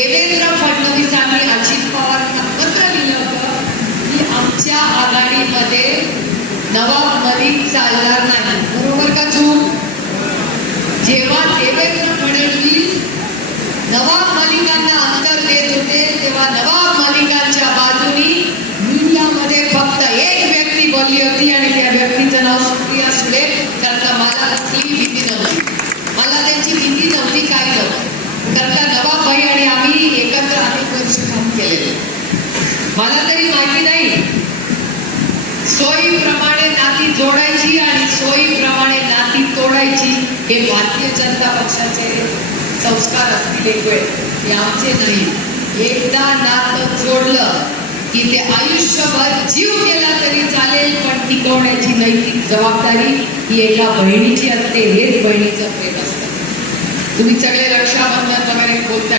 देवेंद्र फडणवीसांनी अजित पवारांना पत्र लिहिलं होतं की आमच्या आघाडीमध्ये नवाब मलिक चालणार नाही. बरोबर का चूक? जेव्हा देवेंद्र फडणवीस नवाब मलिकांना अंतर देत होते तेव्हा नवाब मलिकांच्या बाजूनी मीडियामध्ये फक्त एक व्यक्ती बोलली होती आणि त्या व्यक्तीचं नाव सुप्रिया सुळे. कारण का मला कसली भीती नव्हती, मला त्यांची भीती नव्हती, काय नव्हतं. कारण का नवाब भाई आणि आम्ही एकत्र अनेक वर्ष काम केलेले. मला तरी माहिती नाही, सोयीप्रमाणे नाती जोडायची आणि सोयीप्रमाणे नाती तोडायची हे भारतीय जनता पक्षाचे संस्कार असतील एक वेळ, हे आमचे नाही. एकदा नातं जोडलं की ते आयुष्यभर जीव गेला तरी चालेल, पण टिकवण्याची नैतिक जबाबदारी ही एका बहिणीची असते. हेच बहिणीचं प्रेम असतं. तुम्ही सगळे रक्षाबंधन वगैरे बोलता.